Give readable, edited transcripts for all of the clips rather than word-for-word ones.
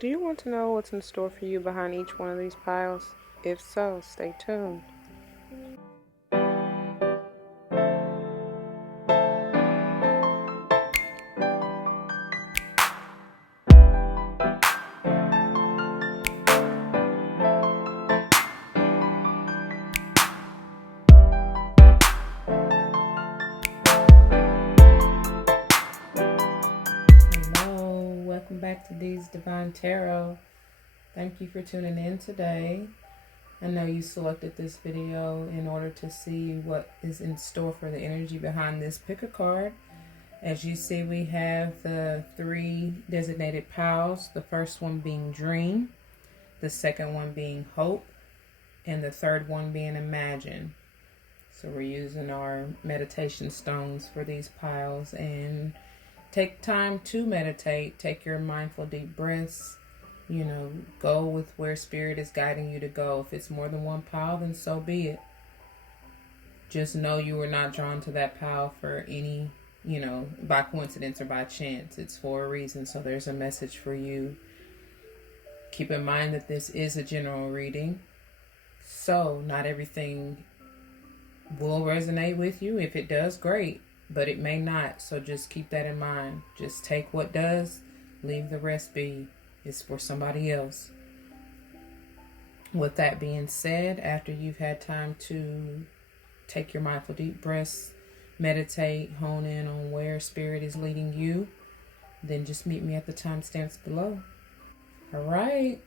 Do you want to know what's in store for you behind each one of these piles? If so, stay tuned. Hello, welcome back to D's Divine Tarot. Thank you for tuning in today. I know you selected this video in order to see what is in store for the energy behind this pick a card. As you see, we have the three designated piles. The first one being Dream, the second one being Hope, and the third one being Imagine. So we're using our meditation stones for these piles, and take time to meditate. Take your mindful deep breaths. Go with where spirit is guiding you to go. If it's more than one pile, then so be it. Just know you were not drawn to that pile for any, by coincidence or by chance. It's for a reason. So there's a message for you. Keep in mind that this is a general reading. So not everything will resonate with you. If it does, great. But it may not. So just keep that in mind. Just take what does. Leave the rest be. It's for somebody else. With that being said, after you've had time to take your mindful deep breaths, meditate, hone in on where spirit is leading you, then just meet me at the timestamps below. All right.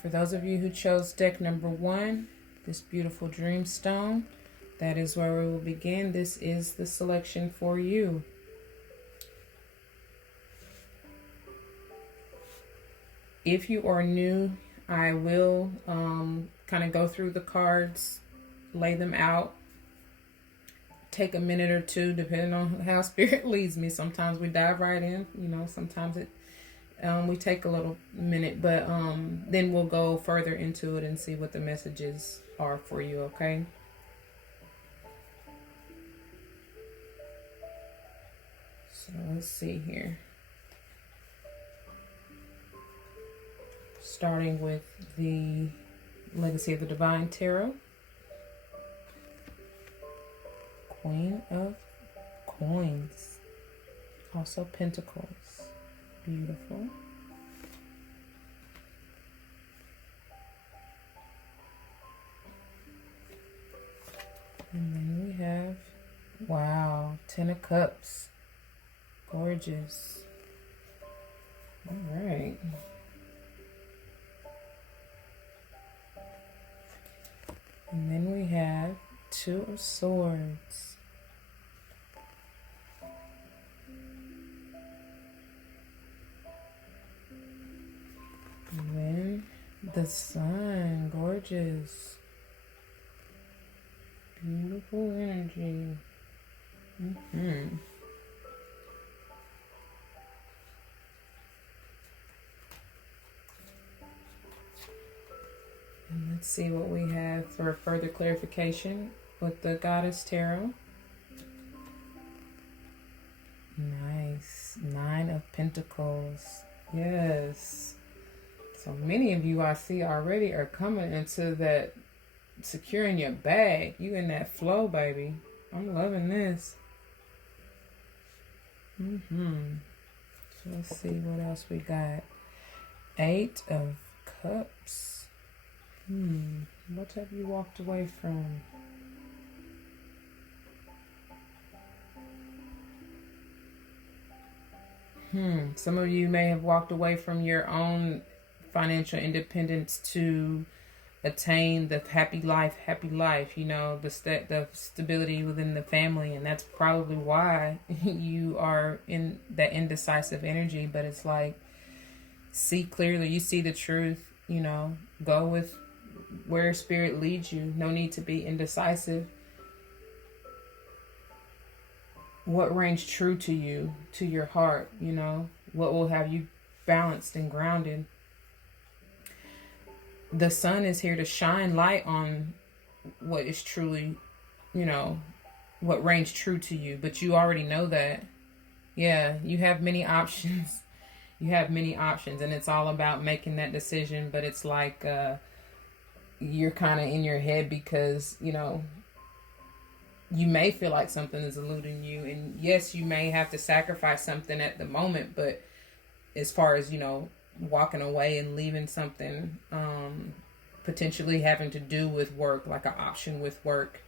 For those of you who chose deck number 1, this beautiful Dreamstone, that is where we will begin. This is the selection for you. If you are new, I will kind of go through the cards, lay them out, take a minute or two, depending on how spirit leads me. Sometimes we dive right in, sometimes we take a little minute, but then we'll go further into it and see what the messages are for you, okay? So let's see here. Starting with the Legacy of the Divine Tarot. Queen of Coins. Also Pentacles. Beautiful. And then we have, wow, 10 of Cups. Gorgeous. All right. And then we have 2 of Swords. And then the Sun. Gorgeous. Beautiful energy. And let's see what we have for further clarification with the Goddess Tarot. Nice. 9 of Pentacles. Yes. So many of you I see already are coming into that securing your bag. You in that flow, baby. I'm loving this. So let's see what else we got. 8 of Cups. What have you walked away from? Some of you may have walked away from your own financial independence to attain the happy life, the stability within the family. And that's probably why you are in that indecisive energy. But it's like, see clearly, you see the truth, go with where spirit leads you. No need to be indecisive. What rings true to you, to your heart, what will have you balanced and grounded. The Sun is here to shine light on what is truly, what rings true to you. But you already know that. Yeah, you have many options. You have many options, and it's all about making that decision. But it's like you're kind of in your head because, you know, you may feel like something is eluding you. And yes, you may have to sacrifice something at the moment. But as far as, you know, walking away and leaving something potentially having to do with work, like an option with work,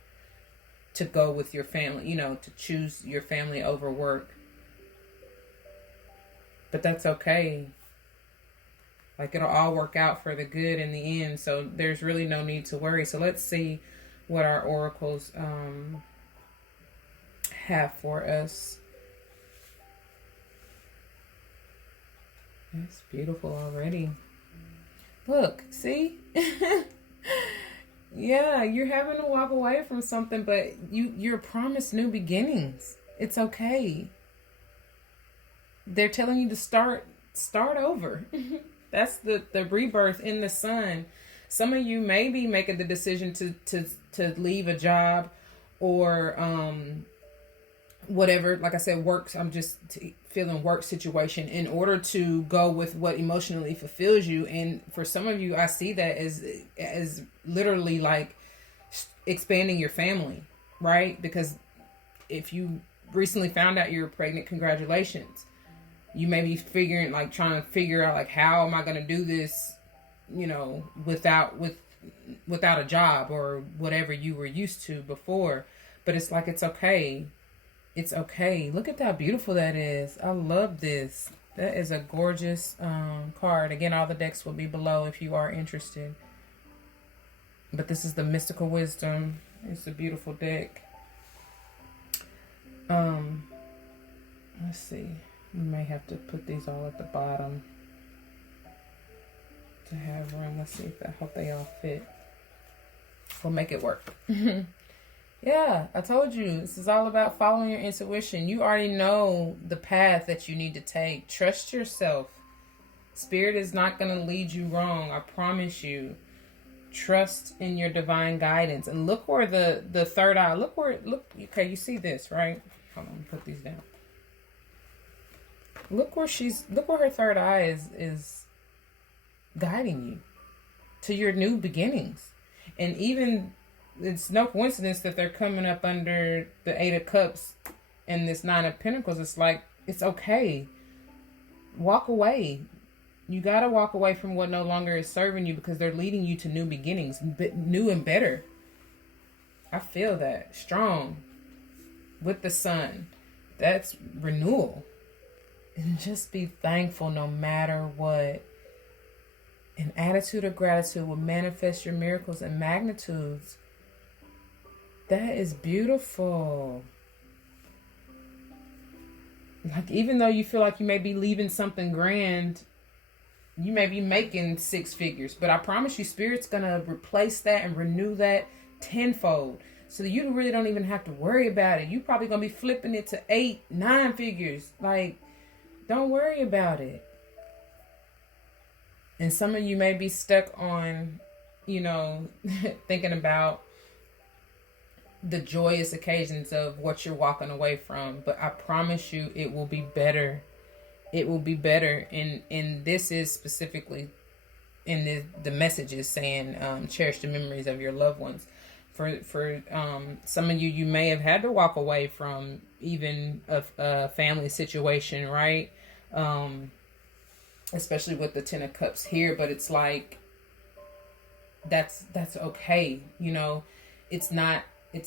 to go with your family, you know, to choose your family over work. But that's okay. Like, it'll all work out for the good in the end. So there's really no need to worry. So let's see what our oracles have for us. It's beautiful already. Look, see? Yeah, you're having to walk away from something, but you're promised new beginnings. It's okay. They're telling you to start over. That's the rebirth in the sun. Some of you may be making the decision to leave a job or whatever. Like I said, works. I'm just feeling work situation in order to go with what emotionally fulfills you. And for some of you, I see that as literally like expanding your family, right? Because if you recently found out you're pregnant, congratulations. You may be trying to figure out like, how am I going to do this, you know, without a job or whatever you were used to before. But it's like, it's okay. It's okay. Look at how beautiful that is. I love this. That is a gorgeous card. Again, all the decks will be below if you are interested. But this is the Mystical Wisdom. It's a beautiful deck. Let's see. We may have to put these all at the bottom to have room. Let's see if I hope they all fit. We'll make it work. Yeah, I told you, this is all about following your intuition. You already know the path that you need to take. Trust yourself. Spirit is not going to lead you wrong. I promise you. Trust in your divine guidance. And look where the third eye, look, okay, you see this, right? Hold on, put these down. Look where her third eye is guiding you to your new beginnings. And even, it's no coincidence that they're coming up under the 8 of Cups and this 9 of Pentacles. It's like, it's okay. Walk away. You got to walk away from what no longer is serving you, because they're leading you to new beginnings, new and better. I feel that strong with the sun. That's renewal. And just be thankful no matter what. An attitude of gratitude will manifest your miracles and magnitudes. That is beautiful. Like, even though you feel like you may be leaving something grand, you may be making 6 figures, but I promise you, Spirit's going to replace that and renew that tenfold. So you really don't even have to worry about it. You're probably going to be flipping it to 8, 9 figures. Like, don't worry about it. And some of you may be stuck on, you know, thinking about the joyous occasions of what you're walking away from. But I promise you, it will be better. It will be better. And this is specifically in the message is saying, cherish the memories of your loved ones. For some of you, you may have had to walk away from even a family situation, right? Especially with the 10 of Cups here, but it's like, that's okay. You know, it's not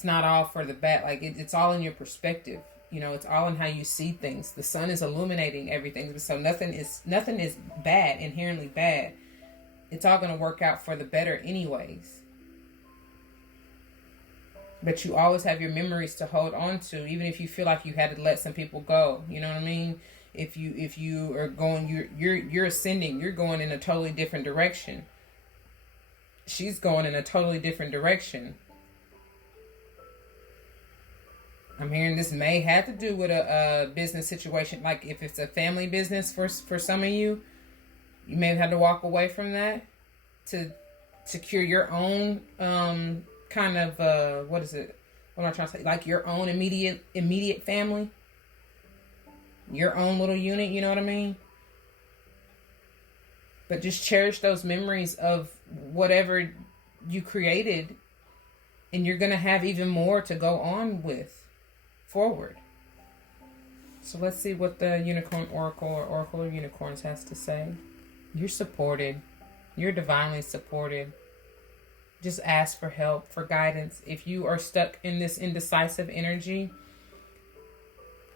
all for the bad. Like, it's all in your perspective. You know, it's all in how you see things. The sun is illuminating everything. So nothing is bad, inherently bad. It's all going to work out for the better anyways. But you always have your memories to hold on to, even if you feel like you had to let some people go. You know what I mean? If you are going, you're ascending, you're going in a totally different direction. She's going in a totally different direction. I'm hearing this may have to do with a business situation. Like, if it's a family business for some of you, you may have had to walk away from that to secure your own kind of what is it? What am I trying to say? Like, your own immediate family. Your own little unit, you know what I mean? But just cherish those memories of whatever you created, and you're going to have even more to go on with forward. So let's see what the Unicorn Oracle or Oracle of Unicorns has to say. You're supported. You're divinely supported. Just ask for help, for guidance. If you are stuck in this indecisive energy,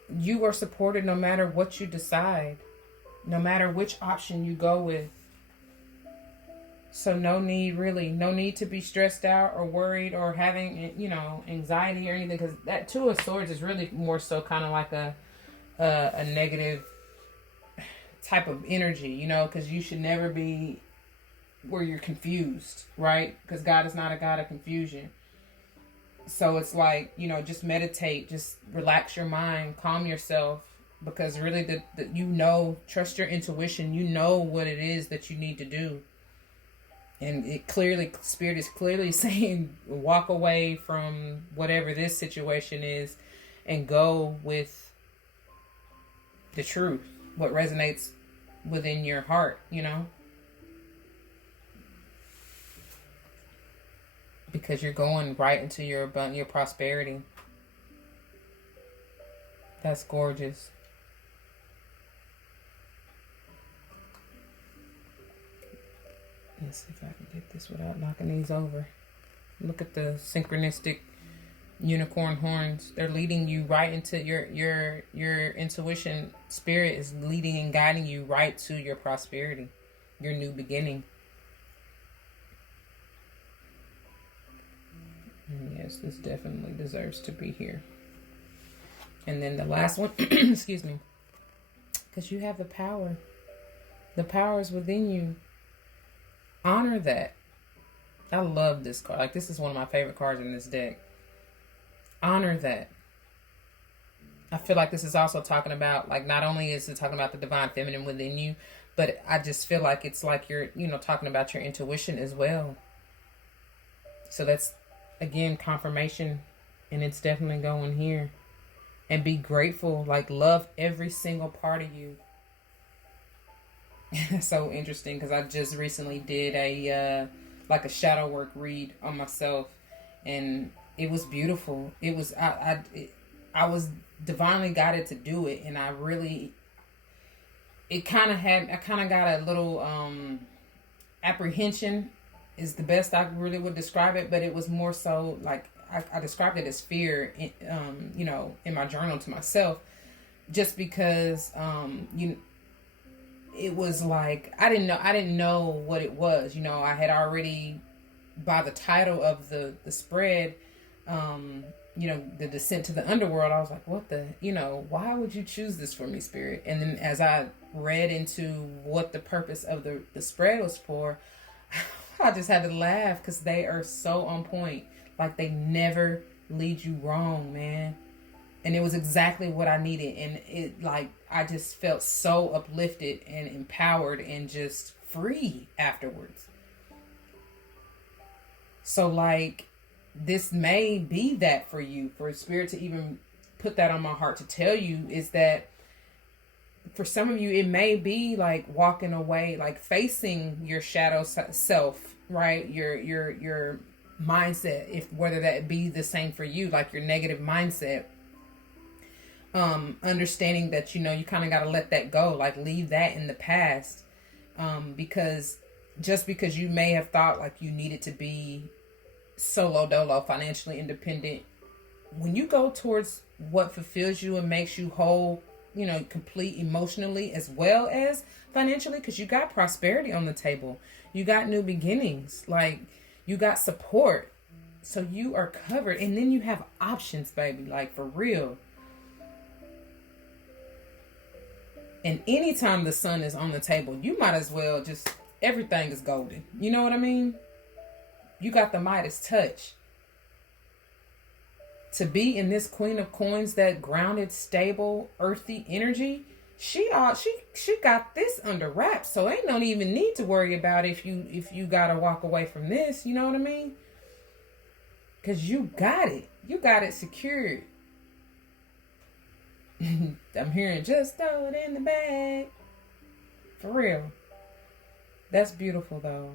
you are supported no matter what you decide, no matter which option you go with. So no need to be stressed out or worried or having, anxiety or anything, because that Two of Swords is really more so kind of like a negative type of energy, because you should never be where you're confused, right? Because God is not a God of confusion. So it's like, just meditate, just relax your mind, calm yourself, because really trust your intuition. You know what it is that you need to do. And Spirit is clearly saying, walk away from whatever this situation is and go with the truth, what resonates within your heart, because you're going right into your prosperity. That's gorgeous. Let's see if I can get this without knocking these over. Look at the synchronistic unicorn horns. They're leading you right into your intuition. Spirit is leading and guiding you right to your prosperity, your new beginning. And yes, this definitely deserves to be here. And then the last one, excuse me, because you have the power. The power is within you. Honor that. I love this card. Like, this is one of my favorite cards in this deck. Honor that. I feel like this is also talking about, like, not only is it talking about the divine feminine within you, but I just feel like it's like you're, talking about your intuition as well. So that's, again, confirmation, and it's definitely going here. And be grateful, like, love every single part of you. It's so interesting because I just recently did a shadow work read on myself, and it was beautiful. It was I was divinely guided to do it, and I kind of got a little apprehension is the best I really would describe it, but it was more so like I described it as fear, in my journal to myself, just because it was like I didn't know what it was. I had already, by the title of the spread, the descent to the underworld, I was like, what the, why would you choose this for me, Spirit? And then as I read into what the purpose of the spread was for, I just had to laugh because they are so on point. Like, they never lead you wrong, man. And it was exactly what I needed. And it, like, I just felt so uplifted and empowered and just free afterwards. So, like, this may be that for you, for Spirit to even put that on my heart to tell you, is that for some of you, it may be like walking away, like facing your shadow self, right? Your mindset, if whether that be the same for you, like your negative mindset. Understanding that, you kind of got to let that go, like leave that in the past. Because just because you may have thought like you needed to be solo dolo, financially independent, when you go towards what fulfills you and makes you whole, complete emotionally as well as financially, because you got prosperity on the table, you got new beginnings, like you got support, so you are covered, and then you have options, baby, like for real. And anytime the sun is on the table, you might as well just, everything is golden. You know what I mean? You got the Midas touch. To be in this Queen of Coins, that grounded, stable, earthy energy, she got this under wraps. So ain't no even need to worry about if you gotta walk away from this. You know what I mean? Because you got it. You got it secured. I'm hearing just throw it in the bag. For real. That's beautiful, though.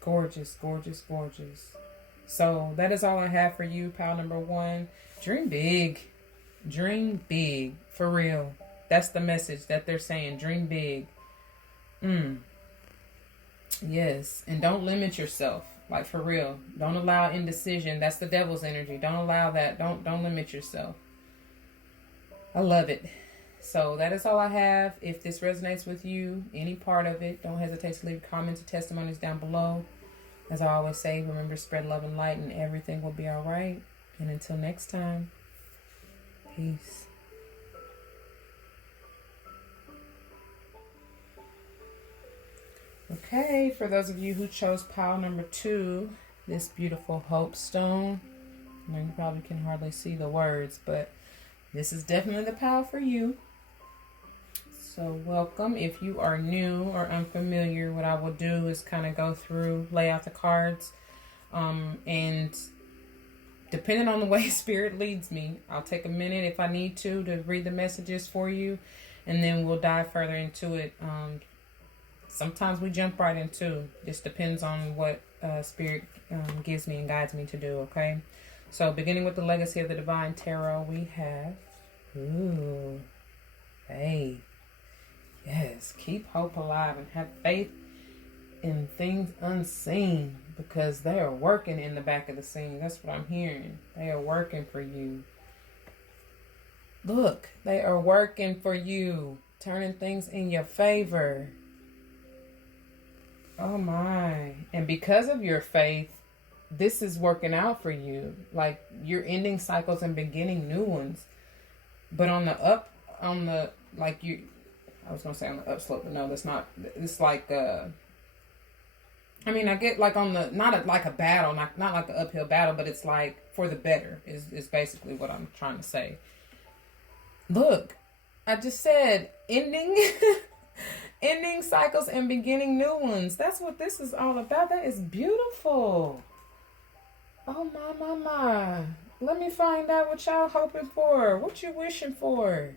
Gorgeous, gorgeous, gorgeous. So that is all I have for you, pile number one. Dream big. Dream big. For real. That's the message that they're saying. Dream big. Yes. And don't limit yourself. Like, for real. Don't allow indecision. That's the devil's energy. Don't allow that. Don't limit yourself. I love it. So that is all I have. If this resonates with you, any part of it, don't hesitate to leave comments or testimonies down below. As I always say, remember to spread love and light and everything will be all right. And until next time, peace. Okay, for those of you who chose pile number two, this beautiful hope stone. I know you probably can hardly see the words, but this is definitely the pile for you. So welcome. If you are new or unfamiliar, what I will do is kind of go through, lay out the cards, and depending on the way Spirit leads me, I'll take a minute if I need to read the messages for you, and then we'll dive further into it. Sometimes we jump right into. Just depends on what Spirit gives me and guides me to do, okay? So beginning with the Legacy of the Divine Tarot, we have, faith. Yes, keep hope alive and have faith in things unseen, because they are working in the back of the scene. That's what I'm hearing. They are working for you. Look, they are working for you, turning things in your favor. Oh my. And because of your faith, this is working out for you. Like, you're ending cycles and beginning new ones. But on the I was going to say on the upslope, but no, that's not. It's like, I get like on the, not like a battle, not like an uphill battle, but it's like for the better is basically what I'm trying to say. Look, I just said ending cycles and beginning new ones. That's what this is all about. That is beautiful. Oh my. Let me find out what y'all hoping for. What you wishing for?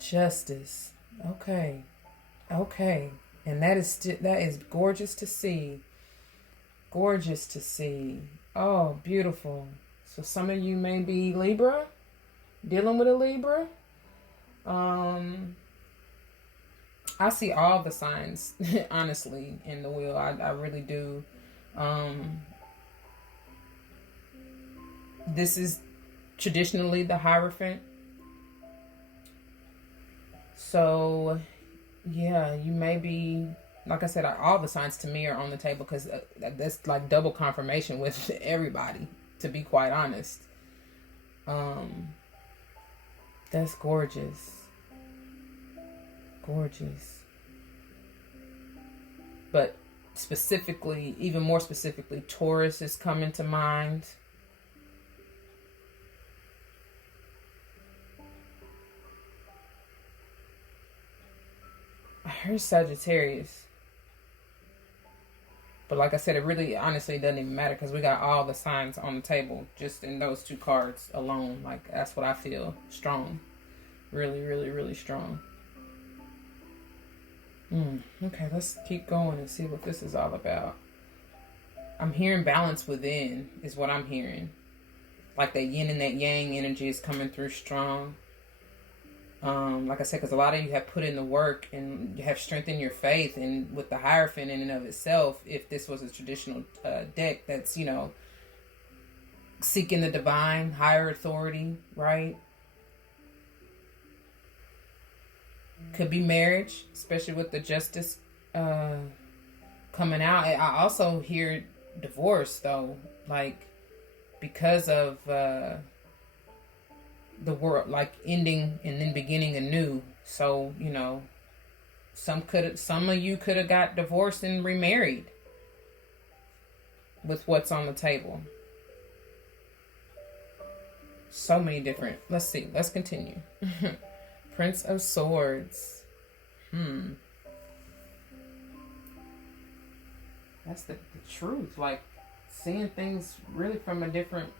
Justice. Okay. And that is gorgeous to see. Gorgeous to see. Oh, beautiful. So some of you may be Libra, dealing with a Libra. I see all the signs, honestly, in the wheel. I really do. This is traditionally the Hierophant. So, yeah, you may be, like I said, all the signs to me are on the table, because that's like double confirmation with everybody, to be quite honest. That's gorgeous. Gorgeous. But specifically, even more specifically, Taurus is coming to mind. I heard Sagittarius. But like I said, it really honestly doesn't even matter, because we got all the signs on the table just in those two cards alone. Like, that's what I feel. Strong. Really, really, really strong. Okay, let's keep going and see what this is all about. I'm hearing balance within is what I'm hearing. Like that yin and that yang energy is coming through strong. Like I said, because a lot of you have put in the work and you have strengthened your faith. And with the Hierophant in and of itself, if this was a traditional deck that's, seeking the divine, higher authority, right? Could be marriage, especially with the Justice coming out. I also hear divorce, though, like because of the world, like ending and then beginning anew. So some of you could have got divorced and remarried with what's on the table. So many different. Let's see. Let's continue. Prince of Swords. That's the truth. Like, seeing things really from a different,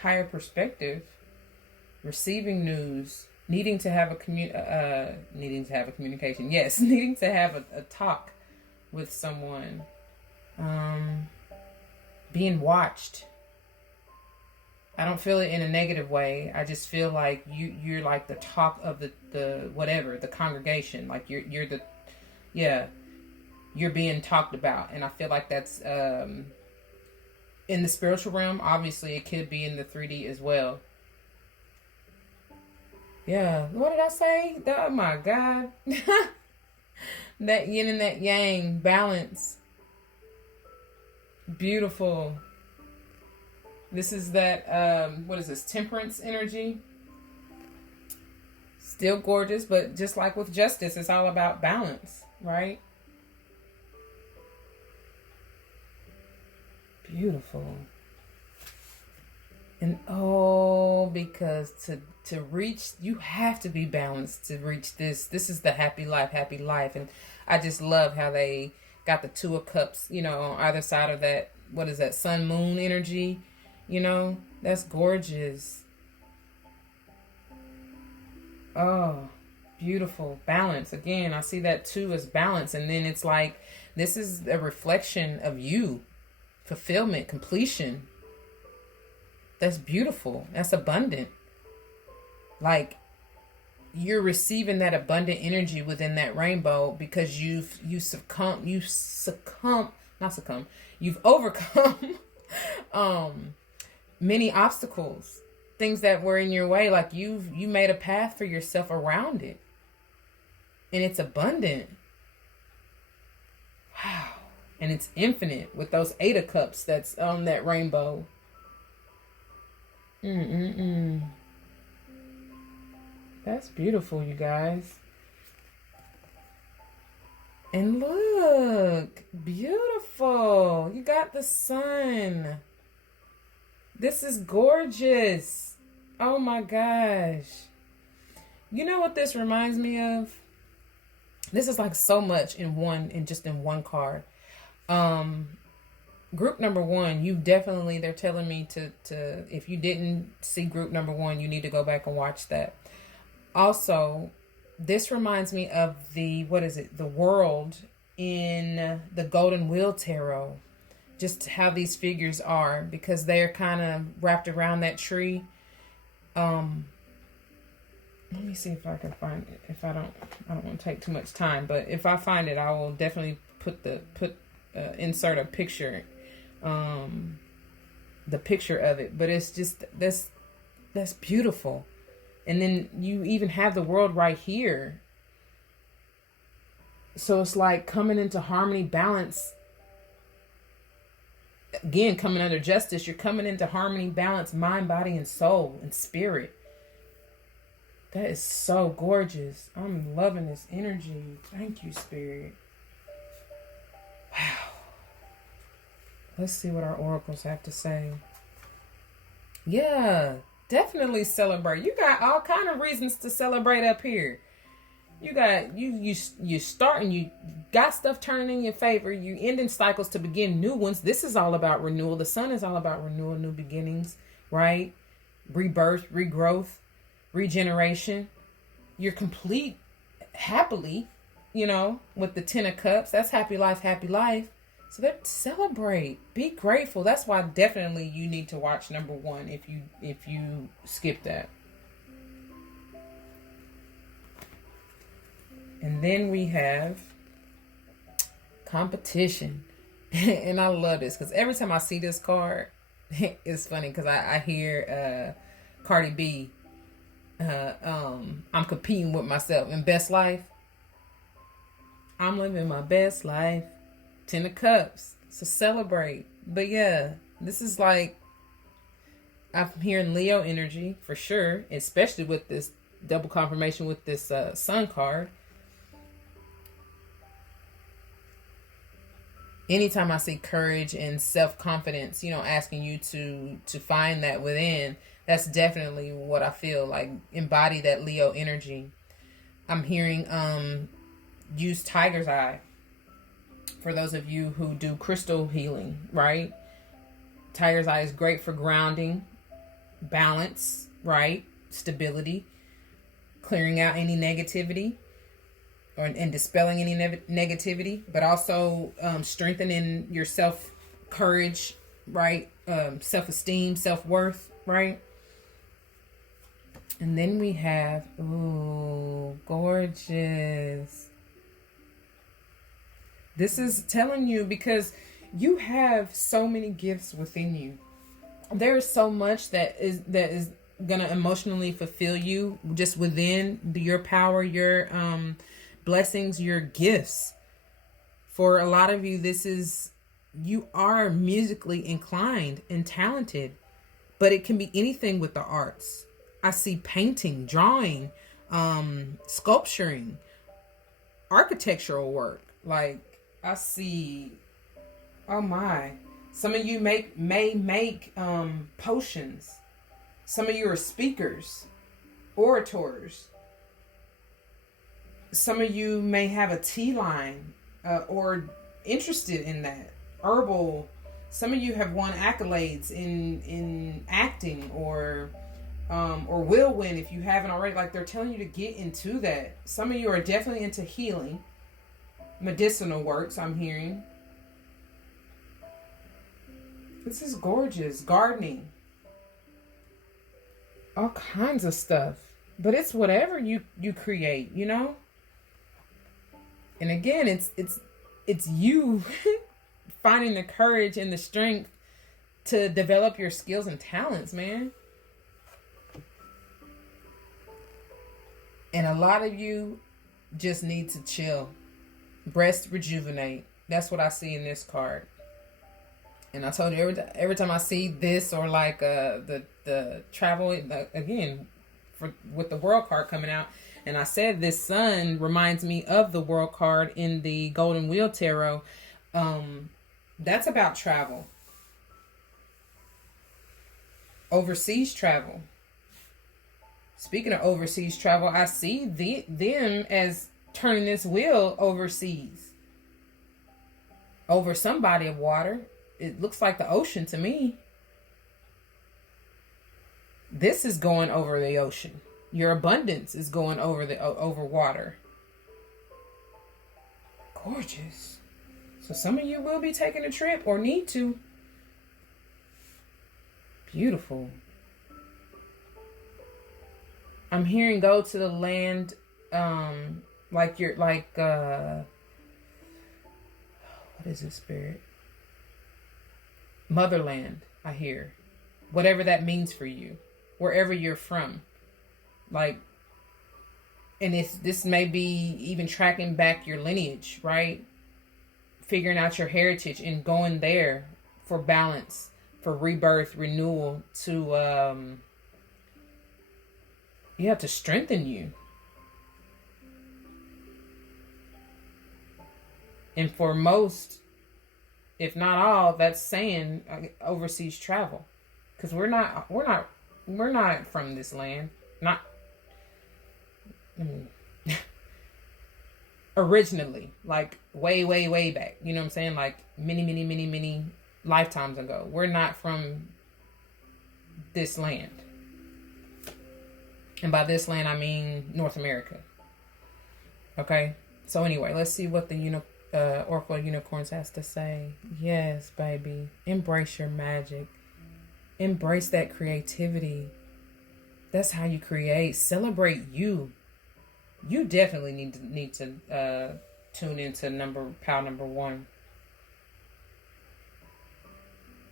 higher perspective. Receiving news. needing to have a communication. Yes, needing to have a talk with someone. Being watched. I don't feel it in a negative way. I just feel like you're like the talk of the whatever, the congregation. Like you're the, yeah, you're being talked about. And I feel like that's in the spiritual realm. Obviously it could be in the 3D as well. Yeah, what did I say? Oh my God. That yin and that yang balance. Beautiful. This is that, what is this? Temperance energy. Still gorgeous, but just like with justice, it's all about balance, right? Beautiful. And because to reach, you have to be balanced to reach this. This is the happy life. And I just love how they got the 2 of cups, on either side of that. What is that? Sun, moon energy. That's gorgeous. Oh, beautiful. Balance. Again, I see that 2 as balance. And then it's like, this is a reflection of you. Fulfillment, completion. That's beautiful. That's abundant. Like, you're receiving that abundant energy within that rainbow because you've overcome many obstacles, things that were in your way. Like you made a path for yourself around it, and it's abundant. Wow. And it's infinite with those 8 of cups that's on that rainbow. That's beautiful, you guys. And look, beautiful. You got the sun. This is gorgeous. Oh my gosh. You know what this reminds me of? This is like so much in one card. Group number 1, they're telling me to if you didn't see group number 1, you need to go back and watch that. Also, this reminds me of the world in the Golden Wheel Tarot. Just how these figures are, because they're kind of wrapped around that tree. Let me see if I can find it. If I don't want to take too much time, but if I find it, I will definitely insert a picture, the picture of it. But it's just, that's beautiful. And then you even have the world right here. So it's like coming into harmony, balance. Again, coming under justice, you're coming into harmony, balance, mind, body, and soul, and spirit. That is so gorgeous. I'm loving this energy. Thank you, Spirit. Wow. Let's see what our oracles have to say. Yeah, definitely celebrate. You got all kind of reasons to celebrate up here. You got you starting, you got stuff turning in your favor. You ending cycles to begin new ones. This is all about renewal. The sun is all about renewal, new beginnings, right? Rebirth, regrowth, regeneration. You're complete happily, with the 10 of cups. That's happy life, happy life. So that celebrate, be grateful. That's why definitely you need to watch number 1 if you skip that. And then we have competition. And I love this because every time I see this card, it's funny because I hear Cardi B, I'm competing with myself in best life. I'm living my best life. 10 of cups. So celebrate. But yeah, this is like, I'm hearing Leo energy for sure, especially with this double confirmation with this sun card. Anytime I see courage and self-confidence, asking you to find that within, that's definitely what I feel like. Embody that Leo energy. I'm hearing use tiger's eye for those of you who do crystal healing, right? Tiger's eye is great for grounding, balance, right? Stability, clearing out any negativity and dispelling any negativity, but also strengthening your courage, right? Self-esteem, self-worth, right? And then we have, ooh, gorgeous. This is telling you because you have so many gifts within you. There is so much that is going to emotionally fulfill you just within your power, your blessings, your gifts. For a lot of you, you are musically inclined and talented, but it can be anything with the arts. I see painting, drawing, sculpturing, architectural work. Like I see, oh my, some of you may make potions. Some of you are speakers, orators. Some of you may have a tea line or interested in that. Herbal. Some of you have won accolades in acting or will win if you haven't already. Like they're telling you to get into that. Some of you are definitely into healing, medicinal works, I'm hearing. This is gorgeous. Gardening. All kinds of stuff. But it's whatever you create, you know? And again, it's you finding the courage and the strength to develop your skills and talents, man. And a lot of you just need to chill. Rest, rejuvenate. That's what I see in this card. And I told you every time I see this or like the travel, again, with the world card coming out, and I said this sun reminds me of the world card in the Golden Wheel Tarot. That's about travel. Overseas travel. Speaking of overseas travel, I see them as turning this wheel overseas. Over some body of water. It looks like the ocean to me. This is going over the ocean. Your abundance is going over water. Gorgeous. So some of you will be taking a trip or need to. Beautiful. I'm hearing go to the land, what is it, spirit? Motherland, I hear. Whatever that means for you. Wherever you're from. Like, and this may be even tracking back your lineage, right? Figuring out your heritage and going there for balance, for rebirth, renewal, to strengthen you. And for most, if not all, that's saying overseas travel, because we're not from this land, not originally, like way back. You know what I'm saying? Like many lifetimes ago. We're not from this land, and by this land I mean North America. Okay. So anyway, let's see what the Oracle of Unicorns has to say. Yes, baby. Embrace your magic. Embrace that creativity. That's how you create. Celebrate you. You definitely need to tune into pile number 1.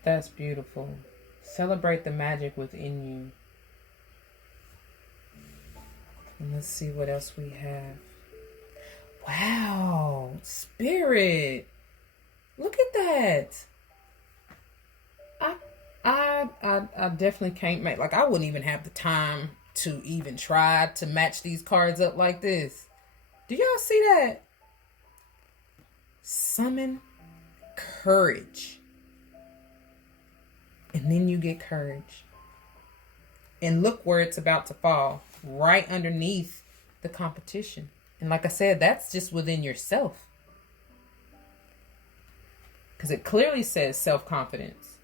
That's beautiful. Celebrate the magic within you. And let's see what else we have. Wow, spirit. Look at that. I definitely can't make, like, I wouldn't even have the time to even try to match these cards up like this. Do y'all see that? Summon courage. And then you get courage. And look where it's about to fall. Right underneath the competition. And like I said, that's just within yourself. Because it clearly says self-confidence.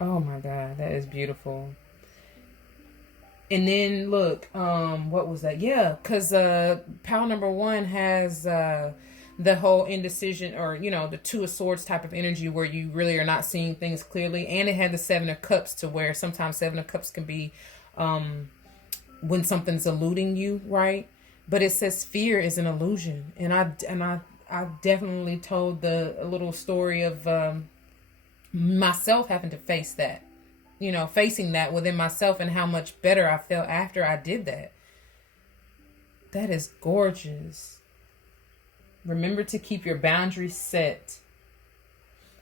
Oh my God, that is beautiful. And then look, what was that? Yeah, because pile number one has the whole indecision, or the two of swords type of energy where you really are not seeing things clearly. And it had the seven of cups, to where sometimes seven of cups can be when something's eluding you, right? But it says fear is an illusion. And I definitely told a little story of myself having to face that, facing that within myself, and how much better I felt after I did that. That is gorgeous. Remember to keep your boundaries set.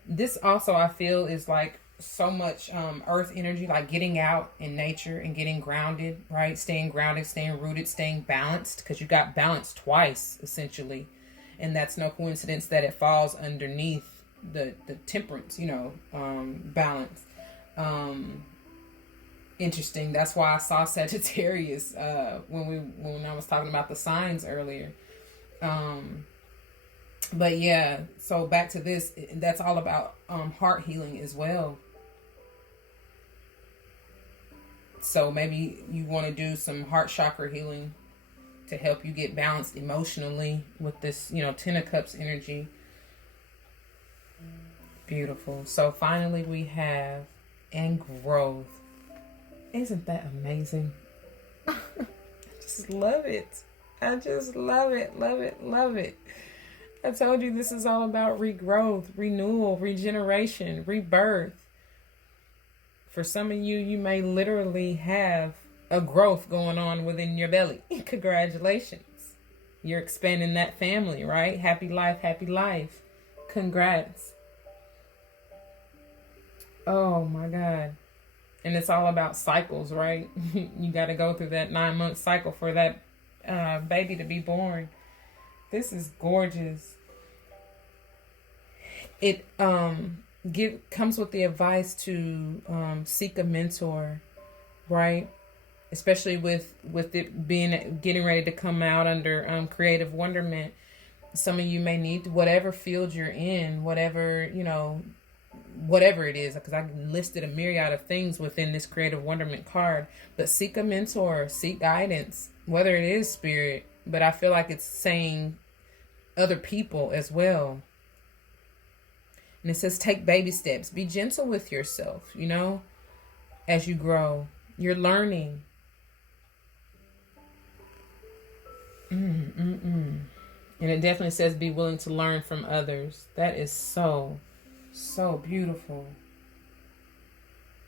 This also, I feel, is like so much earth energy, like getting out in nature and getting grounded, right? Staying grounded, staying rooted, staying balanced, because you got balanced twice, essentially. And that's no coincidence that it falls underneath the temperance, balance. Interesting. That's why I saw Sagittarius when I was talking about the signs earlier. But yeah, so back to this, that's all about heart healing as well. So maybe you want to do some heart chakra healing to help you get balanced emotionally with this, Ten of Cups energy. Beautiful. So finally we have and growth. Isn't that amazing? I just love it. I just love it, love it, love it. I told you this is all about regrowth, renewal, regeneration, rebirth. For some of you, you may literally have a growth going on within your belly. Congratulations. You're expanding that family, right? Happy life, happy life. Congrats. Oh my God. And it's all about cycles, right? You got to go through that 9-month cycle for that baby to be born. This is gorgeous. It comes with the advice to seek a mentor, right? Especially with it getting ready to come out under creative wonderment. Some of you may need whatever field you're in, whatever it is, because I listed a myriad of things within this creative wonderment card. But seek a mentor, seek guidance, whether it is spirit, but I feel like it's saying other people as well. And it says take baby steps. Be gentle with yourself, as you grow. You're learning. And it definitely says be willing to learn from others. That is so beautiful.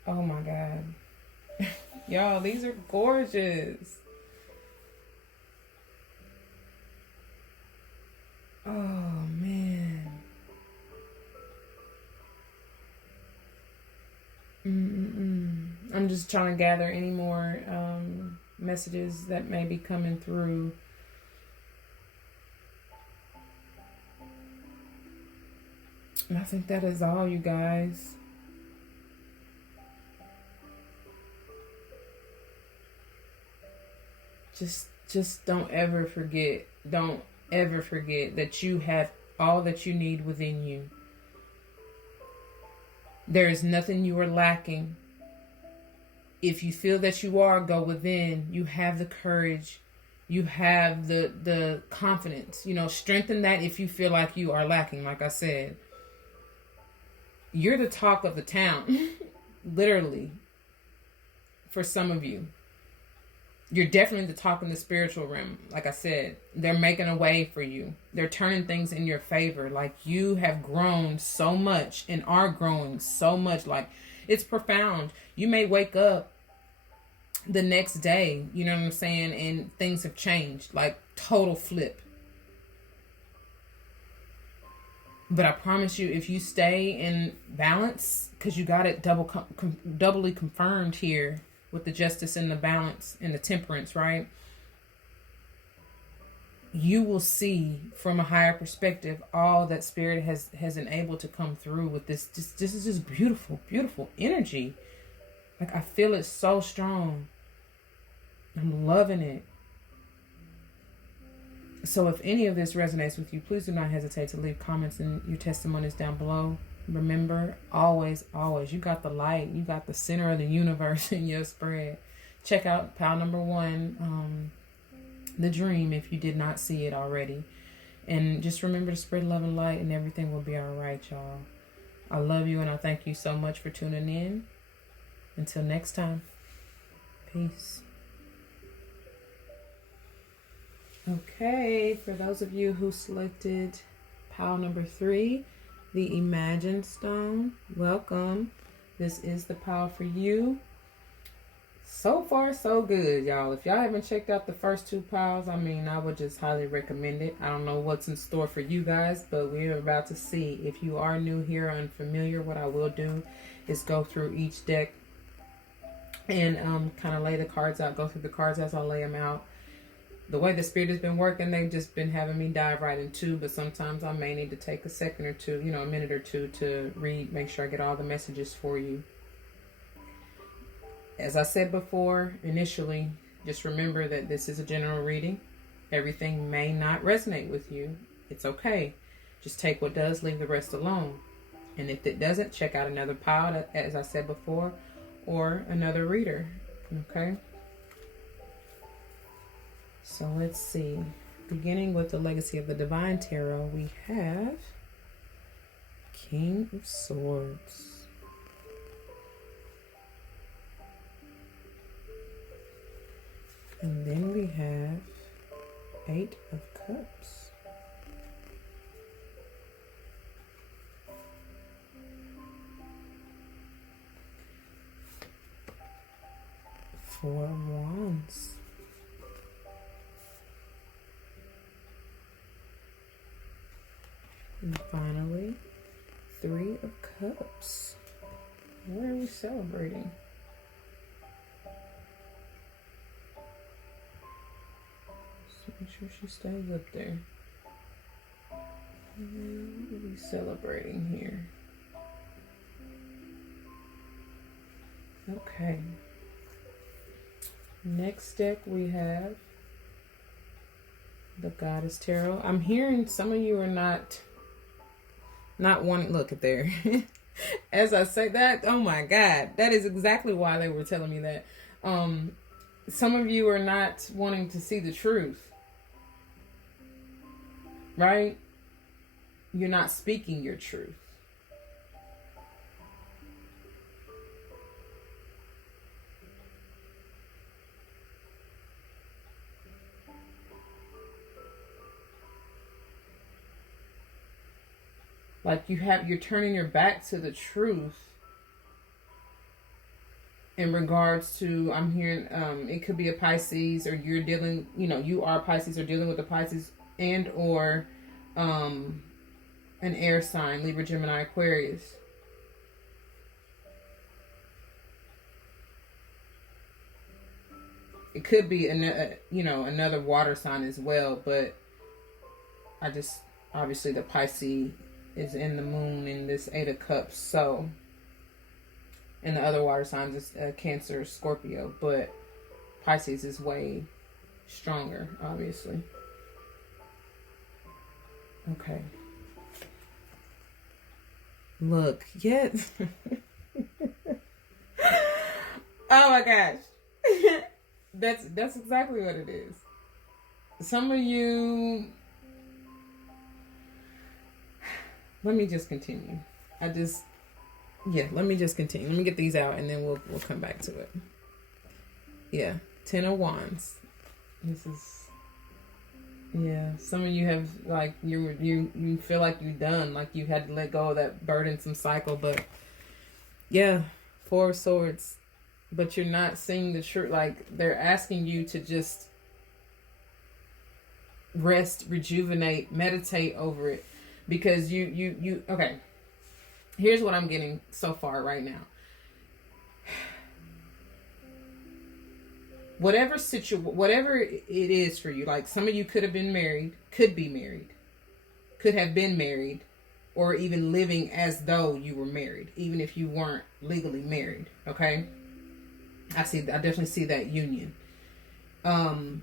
Oh my God. Y'all, these are gorgeous. Oh man. I'm just trying to gather any more messages that may be coming through. And I think that is all, you guys. Just don't ever forget that you have all that you need within you. There is nothing you are lacking. If you feel that you are, go within. You have the courage. You have the confidence. Strengthen that if you feel like you are lacking, like I said. You're the talk of the town, literally, for some of you. You're definitely the talk in the spiritual realm. Like I said, they're making a way for you. They're turning things in your favor. Like you have grown so much and are growing so much. Like it's profound. You may wake up the next day, you know what I'm saying? And things have changed, like total flip. But I promise you, if you stay in balance, because you got it doubly confirmed here with the justice and the balance and the temperance, right? You will see from a higher perspective all that spirit has enabled to come through with this. This is just beautiful, beautiful energy. Like I feel it so strong. I'm loving it. So if any of this resonates with you, please do not hesitate to leave comments and your testimonies down below. Remember, always, you got the light. You got the center of the universe in your spread. check out pile number 1, The Dream, if you did not see it already. And just remember to spread love and light, and everything will be all right, y'all. I love you, and I thank you so much for tuning in. Until next time, peace. Okay, for those of you who selected pile number 3, the Imagine Stone, welcome. This is the pile for you. So far, so good, y'all. If y'all haven't checked out the first 2 piles, I mean, I would just highly recommend it. I don't know what's in store for you guys, but we're about to see. If you are new here, unfamiliar, what I will do is go through each deck and kind of lay the cards out, go through the cards as I lay them out. The way the Spirit has been working, they've just been having me dive right into, but sometimes I may need to take a second or two, a minute or two to read, make sure I get all the messages for you. As I said before, initially, just remember that this is a general reading. Everything may not resonate with you. It's okay. Just take what does, leave the rest alone. And if it doesn't, check out another pile, as I said before, or another reader. Okay? So let's see. Beginning with the Legacy of the Divine Tarot, we have King of Swords. And then we have 8 of Cups. Four of Wands. And finally, 3 of Cups. What are we celebrating? Make sure she stays up there. What are we celebrating here? Okay. Next deck we have the Goddess Tarot. I'm hearing some of you are not wanting. Look at there. As I say that, oh my God, that is exactly why they were telling me that. Some of you are not wanting to see the truth. Right? You're not speaking your truth. Like you're turning your back to the truth in regards to, I'm hearing, it could be a Pisces, or you're dealing, you are Pisces or dealing with a Pisces and or an air sign, Libra, Gemini, Aquarius. It could be another water sign as well, but obviously the Pisces is in the moon in this 8 of Cups, so, and the other water signs is Cancer, Scorpio, but Pisces is way stronger, obviously. Okay. Look, yes. Oh my gosh. That's exactly what it is. Some of you, let me just continue. Let me just continue. Let me get these out and then we'll come back to it. Yeah, 10 of Wands. This is, yeah, some of you have, like, you feel like you're done, like you had to let go of that burdensome cycle, but yeah, 4 of Swords, but you're not seeing the truth. Like, they're asking you to just rest, rejuvenate, meditate over it, because you okay, here's what I'm getting so far right now. Whatever it is for you, like some of you could have been married, could be married, could have been married, or even living as though you were married, even if you weren't legally married. Okay, I definitely see that union. And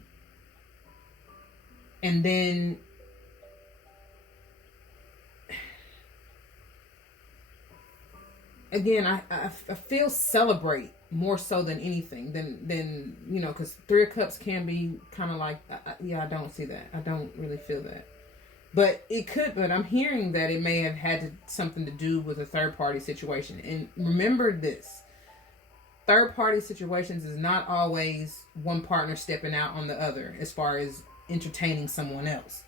then again, I feel celebrate more so than anything. Than you know, because Three of Cups can be kind of like, yeah, I don't see that. I don't really feel that. But it could, but I'm hearing that it may have had something to do with a third party situation. And remember this, third party situations is not always one partner stepping out on the other as far as entertaining someone else.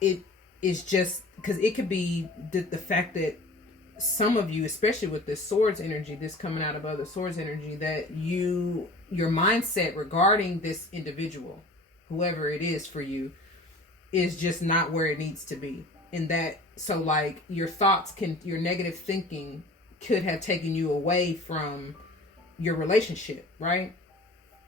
It is just because it could be the fact that some of you, especially with this swords energy, this coming out of other swords energy, that your mindset regarding this individual, whoever it is for you, is just not where it needs to be. And that, so like your negative thinking could have taken you away from your relationship, right?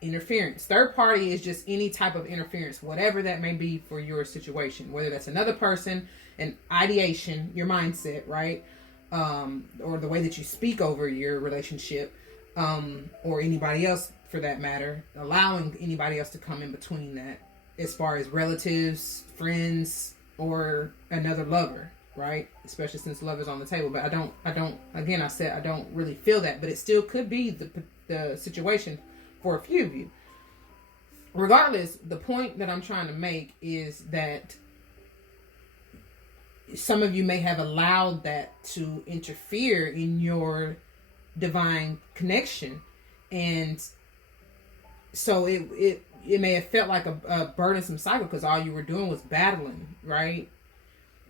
Interference. Third party is just any type of interference, whatever that may be for your situation, whether that's another person, an ideation, your mindset, right? Or the way that you speak over your relationship, or anybody else for that matter, allowing anybody else to come in between that, as far as relatives, friends, or another lover, right? Especially since love is on the table. But I don't, again, I said I don't really feel that, but it still could be the situation for a few of you. Regardless, the point that I'm trying to make is that some of you may have allowed that to interfere in your divine connection. And so it may have felt like a burdensome cycle because all you were doing was battling, right?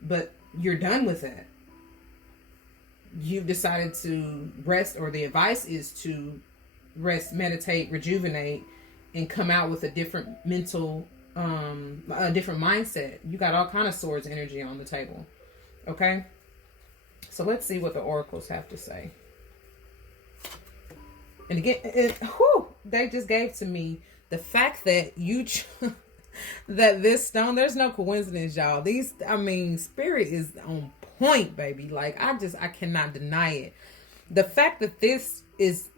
But you're done with that. You've decided to rest, or the advice is to rest, meditate, rejuvenate, and come out with a different mental, a different mindset. You got all kind of swords energy on the table. Okay? So let's see what the oracles have to say. And again, they just gave to me the fact that that this stone, there's no coincidence, y'all. Spirit is on point, baby. Like, I cannot deny it. The fact that this is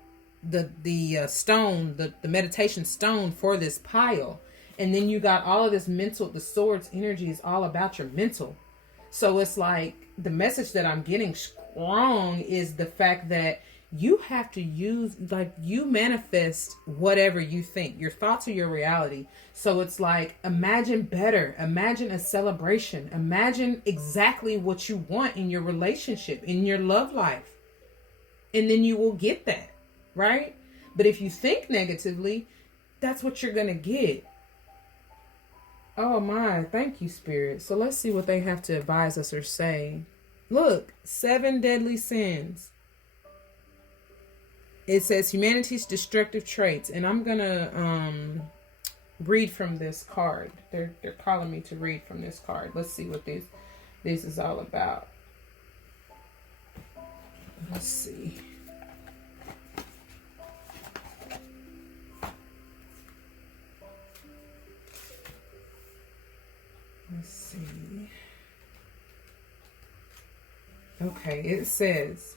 the stone, the meditation stone for this pile, and then you got all of this mental, the swords energy is all about your mental. So it's like the message that I'm getting strong is the fact that you have to use, like, you manifest whatever you think. Your thoughts are your reality. So it's like, imagine better. Imagine a celebration. Imagine exactly what you want in your relationship, in your love life. And then you will get that, right? But if you think negatively, that's what you're going to get. Oh my, thank you, Spirit. So let's see what they have to advise us or say. Look, 7 deadly sins. It says humanity's destructive traits, and I'm gonna read from this card. They're calling me to read from this card. Let's see what this is all about. Let's see. Let's see. Okay, it says,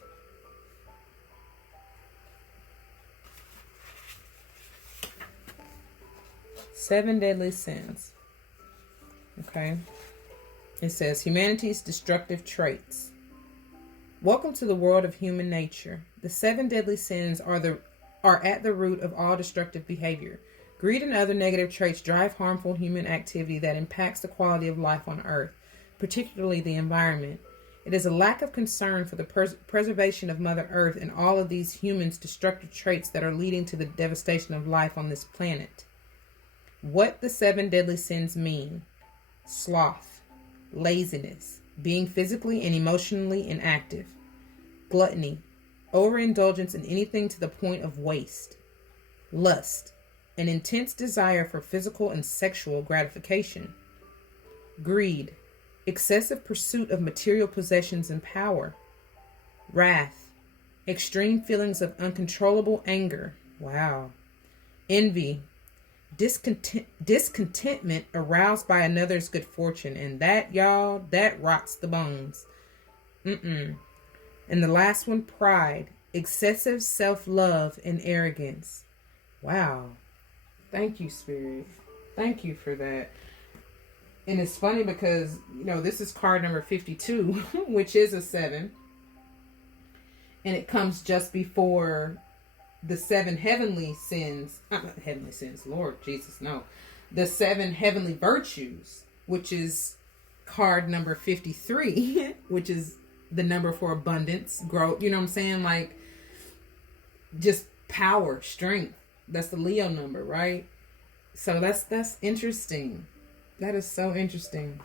seven deadly sins. Okay. It says humanity's destructive traits. Welcome to the world of human nature. The 7 deadly sins are at the root of all destructive behavior. Greed and other negative traits drive harmful human activity that impacts the quality of life on Earth, particularly the environment. It is a lack of concern for the preservation of Mother Earth and all of these humans' destructive traits that are leading to the devastation of life on this planet. What the 7 deadly sins mean: sloth, laziness, being physically and emotionally inactive, gluttony, overindulgence in anything to the point of waste, lust, an intense desire for physical and sexual gratification, greed, excessive pursuit of material possessions and power, wrath, extreme feelings of uncontrollable anger, envy, discontentment aroused by another's good fortune, and that, y'all, that rots the bones. And the last one, pride, excessive self-love and arrogance. Wow. Thank you, Spirit. Thank you for that. And it's funny because, this is card number 52, which is a 7. And it comes just before the 7 heavenly sins, not heavenly sins, Lord Jesus, no. The 7 heavenly virtues, which is card number 53, which is the number for abundance, growth, you know what I'm saying? Like, just power, strength. That's the Leo number, right? So that's interesting. That is so interesting.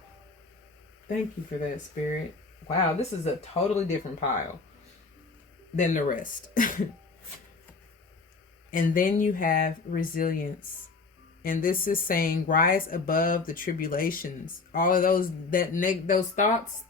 Thank you for that, Spirit. Wow, this is a totally different pile than the rest. And then you have resilience. And this is saying rise above the tribulations. All of those those thoughts,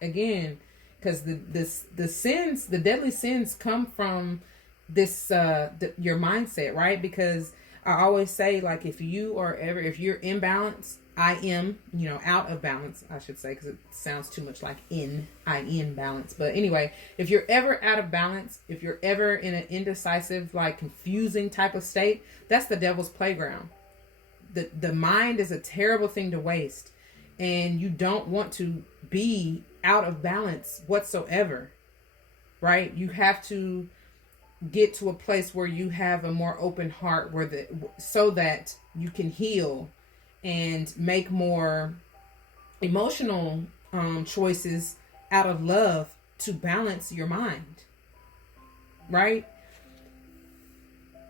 again, because the sins, the deadly sins come from this your mindset, right? Because I always say, like, if you're imbalanced, out of balance, I should say, because it sounds too much like in balance. But anyway, if you're ever out of balance, if you're ever in an indecisive, like, confusing type of state, that's the devil's playground. The mind is a terrible thing to waste, and you don't want to be out of balance whatsoever, right? You have to get to a place where you have a more open heart, so that you can heal and make more emotional choices out of love to balance your mind, right?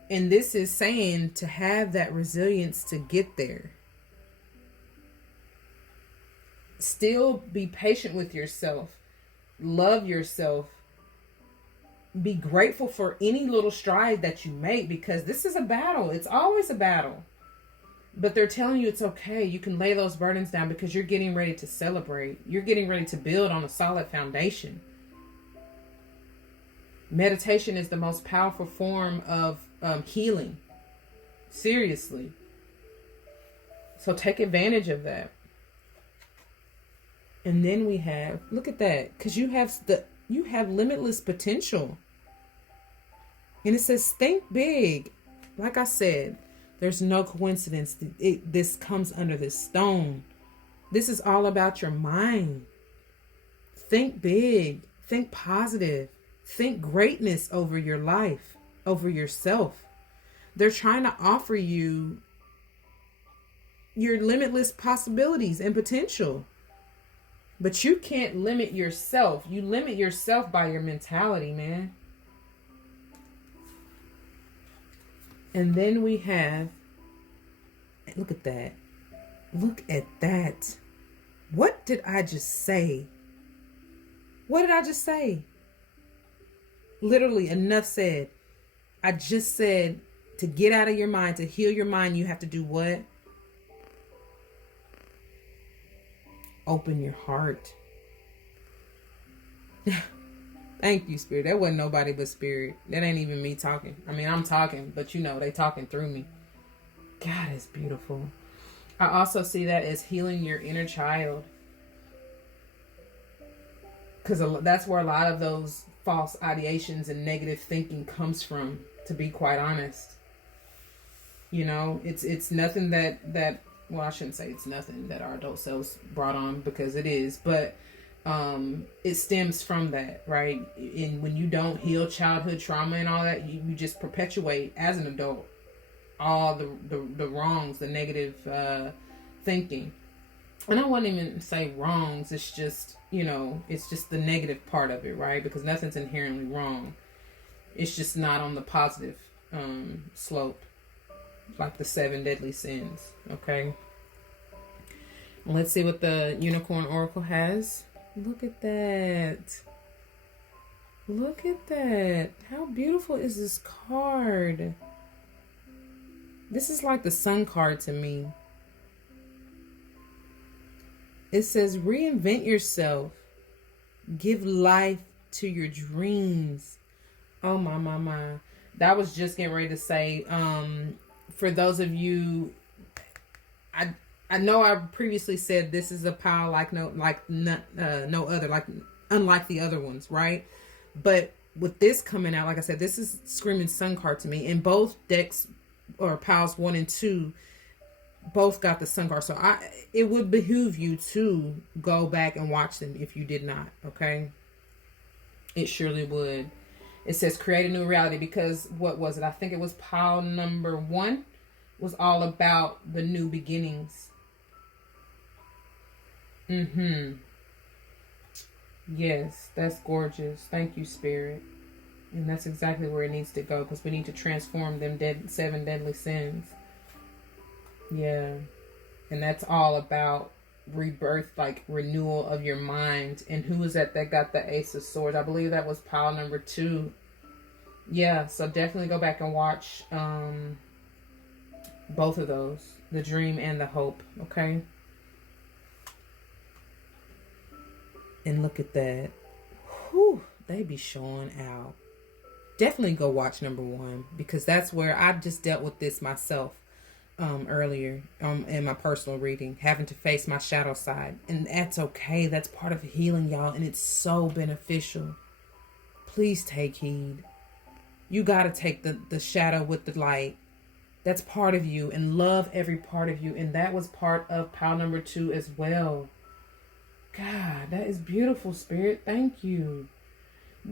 And this is saying to have that resilience to get there. Still be patient with yourself. Love yourself. Be grateful for any little stride that you make, because this is a battle. It's always a battle. But they're telling you it's okay. You can lay those burdens down because you're getting ready to celebrate. You're getting ready to build on a solid foundation. Meditation is the most powerful form of healing. Seriously. So take advantage of that. And then we have, look at that, because you have limitless potential. And it says, think big. Like I said, there's no coincidence. This comes under this stone. This is all about your mind. Think big. Think positive. Think greatness over your life, over yourself. They're trying to offer you your limitless possibilities and potential. But you can't limit yourself. You limit yourself by your mentality, man. And then we have, look at that. Look at that. What did I just say? What did I just say? Literally, enough said. I just said to get out of your mind, to heal your mind, you have to do what? Open your heart. Thank you, Spirit. That wasn't nobody but Spirit. That ain't even me talking. I mean, I'm talking, but they talking through me. God, it's beautiful. I also see that as healing your inner child. Because that's where a lot of those false ideations and negative thinking comes from, to be quite honest. It's nothing that well, I shouldn't say it's nothing that our adult selves brought on, because it is, but it stems from that, right? And when you don't heal childhood trauma and all that, you just perpetuate as an adult all the wrongs, the negative thinking. And I wouldn't even say wrongs. It's just, it's just the negative part of it, right? Because nothing's inherently wrong. It's just not on the positive slope, like the 7 deadly sins. Okay. Let's see what the Unicorn Oracle has. Look at that. Look at that. How beautiful is this card? This is like the Sun card to me. It says, reinvent yourself. Give life to your dreams. Oh, my. That was just getting ready to say, for those of you, I know I previously said this is a pile no other, like unlike the other ones, right? But with this coming out, like I said, this is screaming Sun card to me. And both decks, or piles 1 and 2, both got the Sun card. So it would behoove you to go back and watch them if you did not, okay? It surely would. It says create a new reality, because what was it? I think it was pile number 1 was all about the new beginnings. Yes, that's gorgeous. Thank you, Spirit. And that's exactly where it needs to go, because we need to transform them 7 deadly sins. Yeah. And that's all about rebirth, like renewal of your mind. And who was that got the Ace of Swords? I believe that was pile number 2. Yeah, so definitely go back and watch both of those, the dream and the hope. Okay. And look at that. Whew, they be showing out. Definitely go watch number 1, because that's where I just dealt with this myself earlier in my personal reading, having to face my shadow side. And that's okay. That's part of healing, y'all. And it's so beneficial. Please take heed. You got to take the shadow with the light. That's part of you, and love every part of you. And that was part of pile number 2 as well. God, that is beautiful, Spirit. Thank you.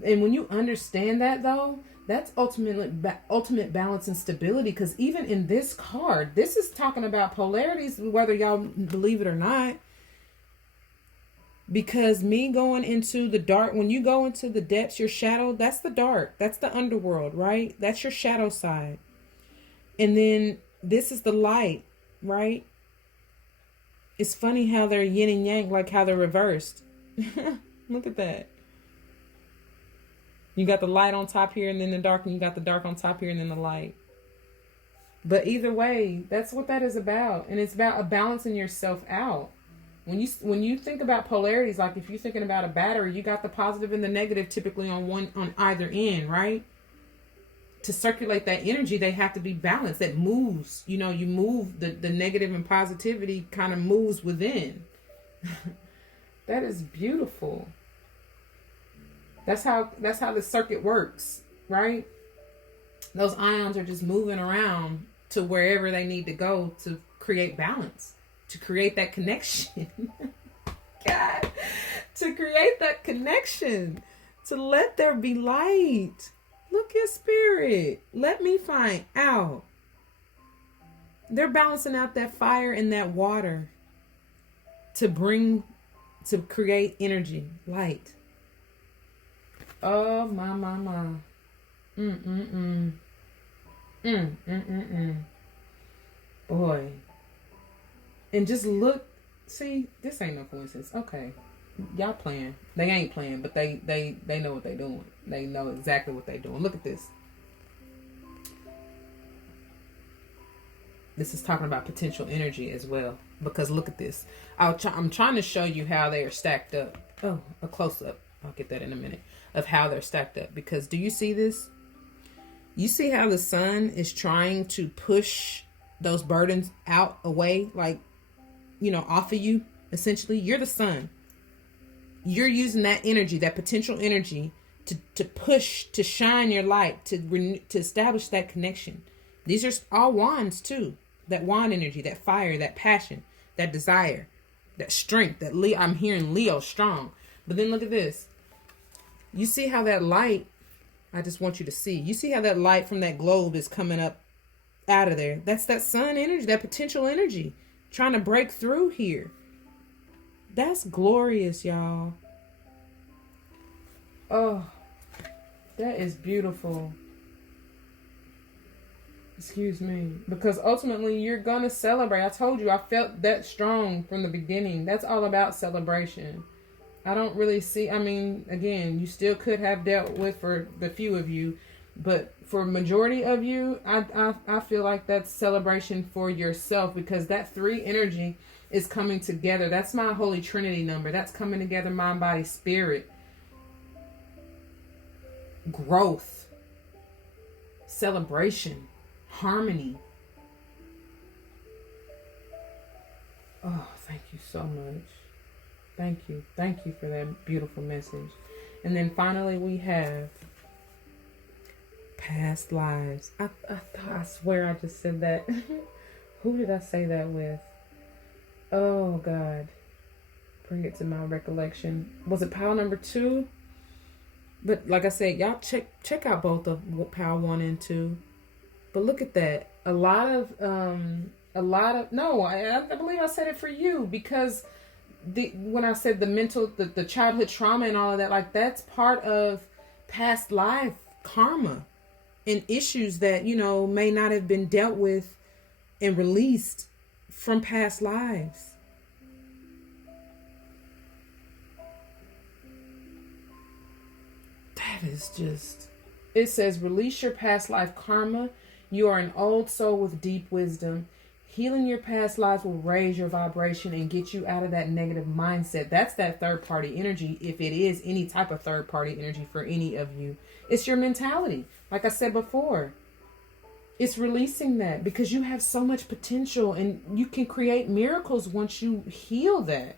And when you understand that, though, that's ultimate balance and stability. Because even in this card, this is talking about polarities, whether y'all believe it or not. Because me going into the dark, when you go into the depths, your shadow, that's the dark. That's the underworld, right? That's your shadow side. And then this is the light, right? It's funny how they're yin and yang, like how they're reversed. Look at that. You got the light on top here and then the dark, and you got the dark on top here and then the light. But either way, that's what that is about. And it's about balancing yourself out. When you think about polarities, like if you're thinking about a battery, you got the positive and the negative typically on either end, right? To circulate that energy, they have to be balanced. That moves, you move the negative and positivity kind of moves within. That is beautiful. That's how the circuit works, right? Those ions are just moving around to wherever they need to go to create balance, to create that connection. God, to create that connection, to let there be light. Look at Spirit. Let me find out. They're balancing out that fire and that water to create energy, light. Oh, my. Boy. And just look. See, this ain't no coincidence. Okay. Y'all playing. They ain't playing, but they know what they doing. They know exactly what they doing. Look at this. This is talking about potential energy as well. Because look at this. I'm trying to show you how they are stacked up. Oh, a close-up. I'll get that in a minute. Of how they're stacked up. Because do you see this? You see how the sun is trying to push those burdens out, away, like, off of you, essentially? You're the sun. You're using that energy, that potential energy, to push, to shine your light, to establish that connection. These are all wands too. That wand energy, that fire, that passion, that desire, that strength. I'm hearing Leo strong. But then look at this. You see how that light, I just want you to see. You see how that light from that globe is coming up out of there. That's that sun energy, that potential energy, trying to break through here. That's glorious, y'all. Oh, that is beautiful. Excuse me. Because ultimately, you're going to celebrate. I told you, I felt that strong from the beginning. That's all about celebration. I don't really see, again, you still could have dealt with for the few of you, but for majority of you, I feel like that's celebration for yourself, because that 3 energy is coming together. That's my Holy Trinity number. That's coming together, mind, body, spirit. Growth. Celebration. Harmony. Oh, thank you so much. Thank you. Thank you for that beautiful message. And then finally we have past lives. I swear I just said that. Who did I say that with? Oh, God. Bring it to my recollection. Was it pile number 2? But like I said, y'all check out both of Power 1 and 2. But look at that. A lot of no, I believe I said it for you, because when I said the childhood trauma and all of that, like, that's part of past life karma and issues that, may not have been dealt with and released from past lives. That is just, it says, release your past life karma. You are an old soul with deep wisdom. Healing your past lives will raise your vibration and get you out of that negative mindset. That's that third party energy. If it is any type of third party energy for any of you, it's your mentality. Like I said before, it's releasing that, because you have so much potential and you can create miracles once you heal that.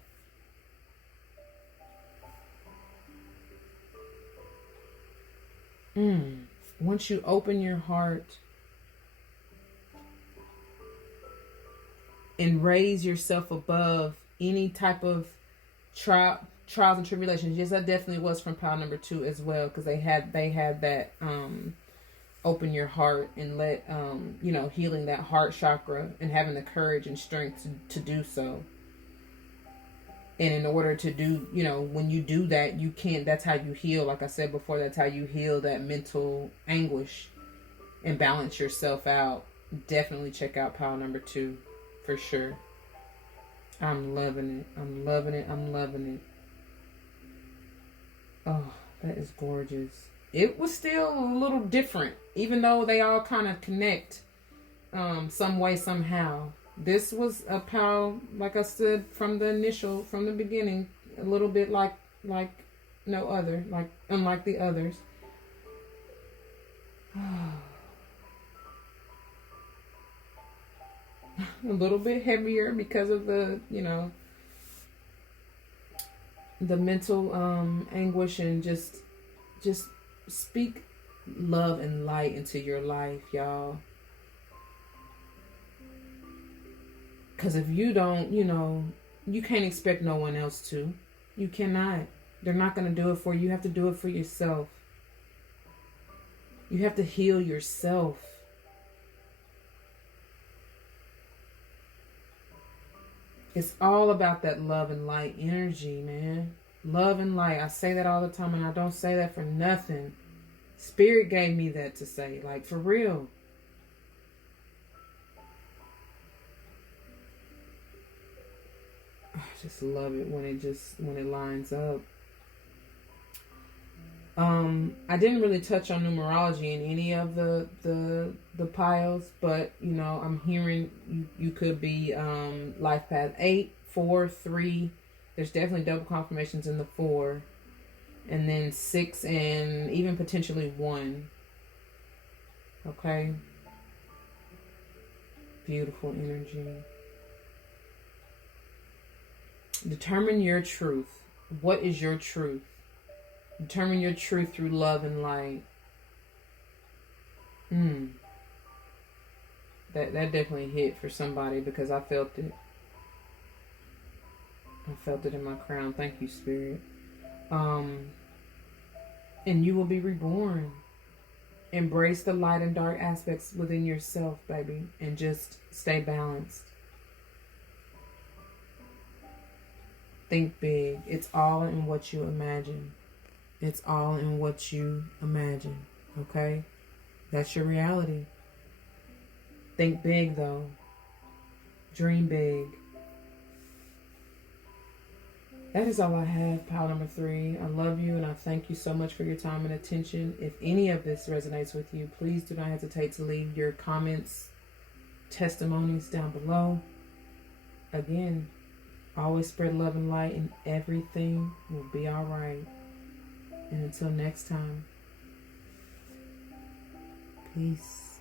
Once you open your heart and raise yourself above any type of trials and tribulations. Yes, that definitely was from pile number 2 as well, because they had that open your heart and let healing that heart chakra and having the courage and strength to do so. And in order to do, when you do that, you can't, that's how you heal. Like I said before, that's how you heal that mental anguish and balance yourself out. Definitely check out pile number 2 for sure. I'm loving it. I'm loving it. I'm loving it. Oh, that is gorgeous. It was still a little different, even though they all kind of connect some way, somehow. This was a pile, like I said from the beginning, a little bit like no other, unlike the others. A little bit heavier because of the mental anguish, and just speak love and light into your life, y'all. Because if you don't, you can't expect no one else to. You cannot. They're not going to do it for you. You have to do it for yourself. You have to heal yourself. It's all about that love and light energy, man. Love and light. I say that all the time, and I don't say that for nothing. Spirit gave me that to say, like, for real. I just love it when it lines up. I didn't really touch on numerology in any of the piles, but I'm hearing you could be life path 8, 4, 3. There's definitely double confirmations in the 4, and then 6, and even potentially 1. Okay. Beautiful energy. Determine your truth. What is your truth? Determine your truth through love and light. That definitely hit for somebody, because I felt it. I felt it in my crown. Thank you, Spirit. And you will be reborn. Embrace the light and dark aspects within yourself, baby, and just stay balanced. Think big. It's all in what you imagine. It's all in what you imagine. Okay? That's your reality. Think big, though. Dream big. That is all I have, pile number 3. I love you, and I thank you so much for your time and attention. If any of this resonates with you, please do not hesitate to leave your comments, testimonies down below. Again, always spread love and light, and everything will be all right. And until next time, peace.